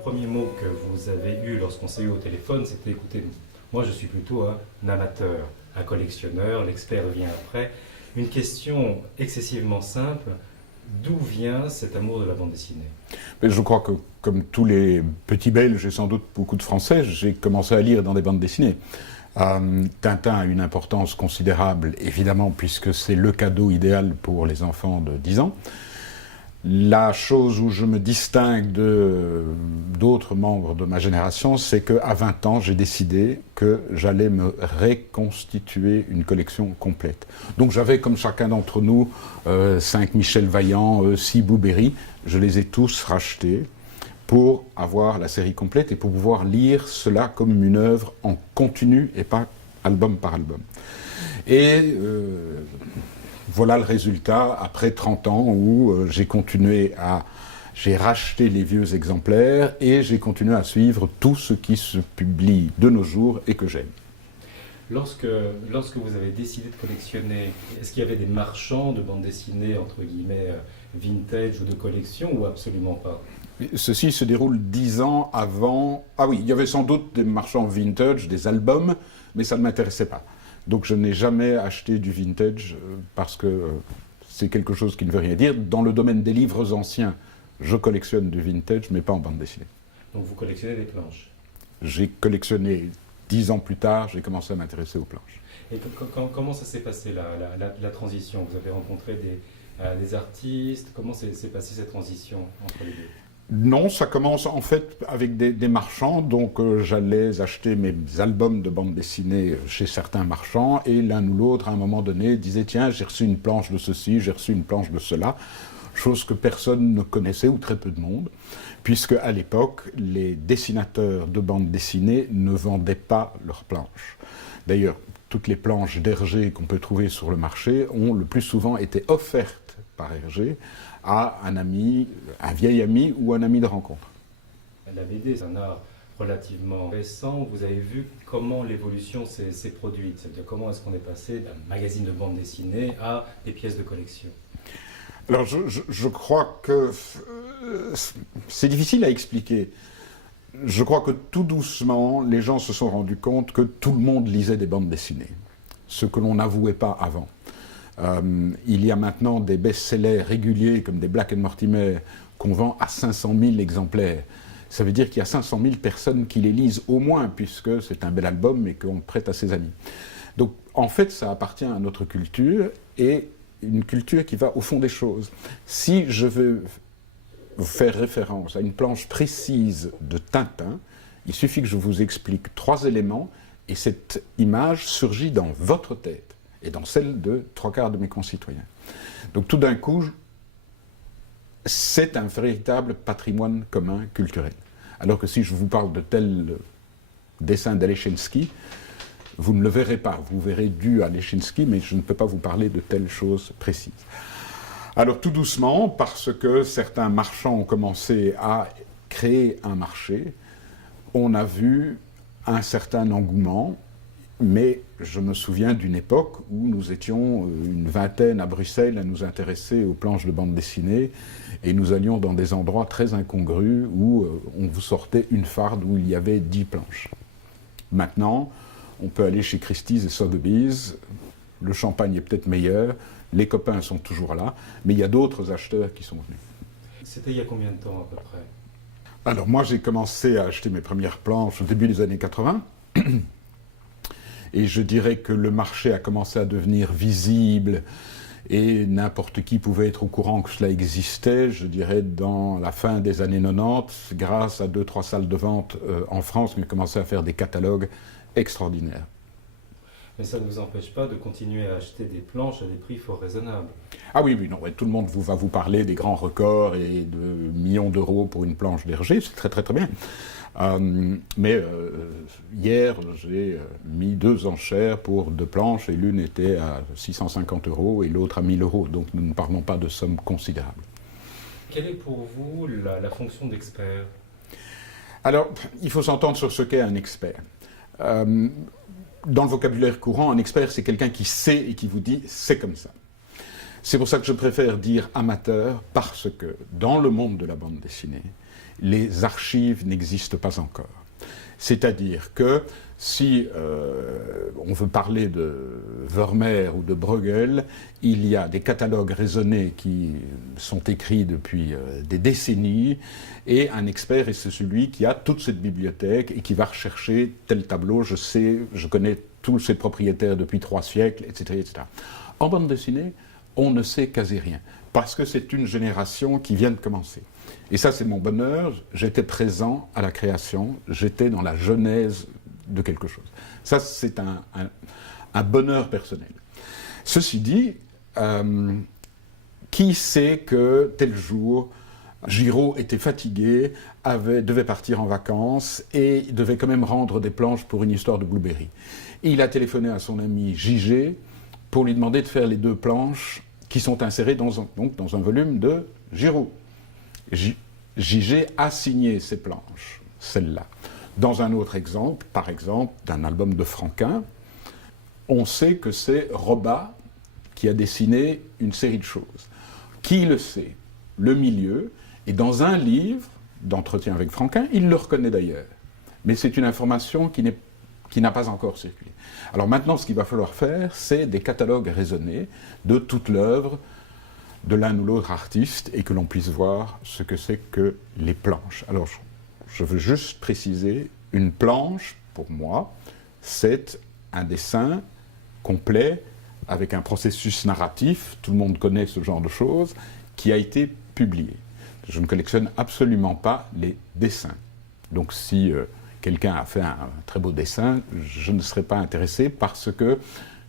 premier mot que vous avez eu lorsqu'on s'est eu au téléphone, c'était écoutez, moi je suis plutôt un amateur, un collectionneur, l'expert vient après. Une question excessivement simple, d'où vient cet amour de la bande dessinée? Mais je crois que, comme tous les petits Belges et sans doute beaucoup de Français, j'ai commencé à lire dans des bandes dessinées. Tintin a une importance considérable, évidemment, puisque c'est le cadeau idéal pour les enfants de 10 ans. La chose où je me distingue d'autres membres de ma génération, c'est qu'à 20 ans, j'ai décidé que j'allais me reconstituer une collection complète. Donc j'avais, comme chacun d'entre nous, 5 Michel Vaillant, 6 Blueberry. Je les ai tous rachetés pour avoir la série complète et pour pouvoir lire cela comme une œuvre en continu et pas album par album. Et voilà le résultat après 30 ans où j'ai racheté les vieux exemplaires et j'ai continué à suivre tout ce qui se publie de nos jours et que j'aime. Lorsque vous avez décidé de collectionner, est-ce qu'il y avait des marchands de bande dessinée, entre guillemets, vintage ou de collection, ou absolument pas? Ceci se déroule 10 ans avant... Ah oui, il y avait sans doute des marchands vintage, des albums, mais ça ne m'intéressait pas. Donc je n'ai jamais acheté du vintage parce que c'est quelque chose qui ne veut rien dire. Dans le domaine des livres anciens, je collectionne du vintage, mais pas en bande dessinée. Donc vous collectionnez des planches? J'ai collectionné 10 ans plus tard, j'ai commencé à m'intéresser aux planches. Et comment ça s'est passé la transition? Vous avez rencontré des artistes? Comment s'est passée cette transition entre les deux? Non, ça commence en fait avec des marchands, donc j'allais acheter mes albums de bande dessinée chez certains marchands et l'un ou l'autre à un moment donné disait tiens j'ai reçu une planche de ceci, j'ai reçu une planche de cela, chose que personne ne connaissait ou très peu de monde, puisque à l'époque les dessinateurs de bande dessinée ne vendaient pas leurs planches. D'ailleurs, toutes les planches d'Hergé qu'on peut trouver sur le marché ont le plus souvent été offertes par Hergé à un ami, un vieil ami ou un ami de rencontre. La BD, c'est un art relativement récent. Vous avez vu comment l'évolution s'est produite, c'est-à-dire comment est-ce qu'on est passé d'un magazine de bande dessinée à des pièces de collection? Alors je crois que c'est difficile à expliquer. Je crois que tout doucement, les gens se sont rendus compte que tout le monde lisait des bandes dessinées, ce que l'on n'avouait pas avant. Il y a maintenant des best-sellers réguliers comme des Black and Mortimer qu'on vend à 500 000 exemplaires. Ça veut dire qu'il y a 500 000 personnes qui les lisent au moins, puisque c'est un bel album et qu'on prête à ses amis. Donc en fait, ça appartient à notre culture et une culture qui va au fond des choses. Si je veux faire référence à une planche précise de Tintin, il suffit que je vous explique 3 éléments et cette image surgit dans votre tête et dans celle de 3/4 de mes concitoyens. Donc tout d'un coup, c'est un véritable patrimoine commun culturel. Alors que si je vous parle de tel dessin d'Alechinsky, vous ne le verrez pas. Vous verrez du Alechinsky, mais je ne peux pas vous parler de telle chose précise. Alors tout doucement, parce que certains marchands ont commencé à créer un marché, on a vu un certain engouement. Mais je me souviens d'une époque où nous étions une vingtaine à Bruxelles à nous intéresser aux planches de bande dessinée et nous allions dans des endroits très incongrus où on vous sortait une farde où il y avait 10 planches. Maintenant, on peut aller chez Christie's et Sotheby's, le champagne est peut-être meilleur, les copains sont toujours là, mais il y a d'autres acheteurs qui sont venus. C'était il y a combien de temps à peu près? Alors moi j'ai commencé à acheter mes premières planches au début des années 80. Et je dirais que le marché a commencé à devenir visible et n'importe qui pouvait être au courant que cela existait, je dirais, dans la fin des années 90, grâce à 2-3 salles de vente en France qui ont commencé à faire des catalogues extraordinaires. Mais ça ne vous empêche pas de continuer à acheter des planches à des prix fort raisonnables. Ah oui, non, tout le monde va vous parler des grands records et de millions d'euros pour une planche d'Hergé, c'est très bien. Mais hier, j'ai mis 2 enchères pour 2 planches et l'une était à 650 € et l'autre à 1000 €. Donc nous ne parlons pas de sommes considérables. Quelle est pour vous la fonction d'expert? Alors, il faut s'entendre sur ce qu'est un expert. Dans le vocabulaire courant, un expert, c'est quelqu'un qui sait et qui vous dit « c'est comme ça ». C'est pour ça que je préfère dire amateur, parce que dans le monde de la bande dessinée, les archives n'existent pas encore. C'est-à-dire que si on veut parler de Vermeer ou de Bruegel, il y a des catalogues raisonnés qui sont écrits depuis des décennies, et un expert, et c'est celui qui a toute cette bibliothèque et qui va rechercher tel tableau, je connais tous ses propriétaires depuis 3 siècles, etc., etc. En bande dessinée, on ne sait quasi rien, parce que c'est une génération qui vient de commencer. Et ça, c'est mon bonheur, j'étais présent à la création, j'étais dans la genèse de quelque chose. Ça, c'est un bonheur personnel. Ceci dit, qui sait que tel jour, Giraud était fatigué, devait partir en vacances et devait quand même rendre des planches pour une histoire de Blueberry. Et il a téléphoné à son ami J.G. pour lui demander de faire les 2 planches qui sont insérées dans un volume de Giraud. J.G. a signé ces planches, celle-là. Dans un autre exemple, par exemple, d'un album de Franquin, on sait que c'est Robat qui a dessiné une série de choses. Qui le sait? Le milieu. Et dans un livre d'entretien avec Franquin, il le reconnaît d'ailleurs. Mais c'est une information qui n'a pas encore circulé. Alors maintenant, ce qu'il va falloir faire, c'est des catalogues raisonnés de toute l'œuvre de l'un ou l'autre artiste, et que l'on puisse voir ce que c'est que les planches. Alors, je veux juste préciser, une planche, pour moi, c'est un dessin complet, avec un processus narratif, tout le monde connaît ce genre de choses, qui a été publié. Je ne collectionne absolument pas les dessins. Donc si quelqu'un a fait un très beau dessin, je ne serais pas intéressé, parce que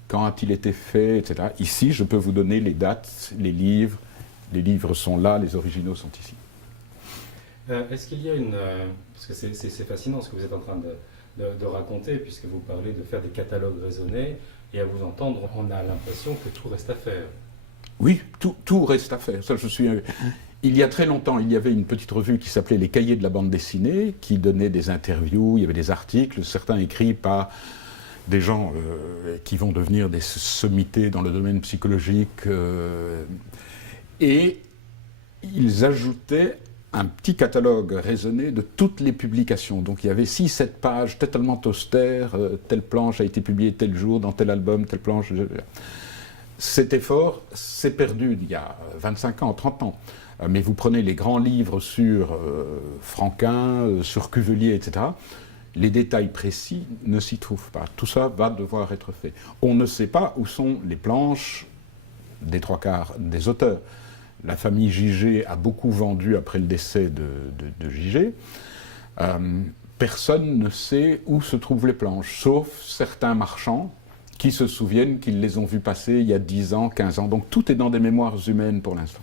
quand a-t-il été fait, etc. Ici, je peux vous donner les dates, les livres sont là, les originaux sont ici. Est-ce qu'il y a parce que c'est fascinant ce que vous êtes en train de raconter, puisque vous parlez de faire des catalogues raisonnés, et à vous entendre, on a l'impression que tout reste à faire. Oui, tout reste à faire. Ça, il y a très longtemps, il y avait une petite revue qui s'appelait Les Cahiers de la bande dessinée, qui donnait des interviews, il y avait des articles, certains écrits par des gens qui vont devenir des sommités dans le domaine psychologique, et ils ajoutaient un petit catalogue raisonné de toutes les publications. Donc il y avait 6-7 pages totalement austères, telle planche a été publiée tel jour, dans tel album, telle planche. Cet effort s'est perdu il y a 25 ans, 30 ans. Mais vous prenez les grands livres sur Franquin, sur Cuvelier, etc., les détails précis ne s'y trouvent pas. Tout ça va devoir être fait. On ne sait pas où sont les planches des 3/4 des auteurs. La famille J.G. a beaucoup vendu après le décès de J.G. Personne ne sait où se trouvent les planches, sauf certains marchands qui se souviennent qu'ils les ont vues passer il y a 10 ans, 15 ans. Donc tout est dans des mémoires humaines pour l'instant.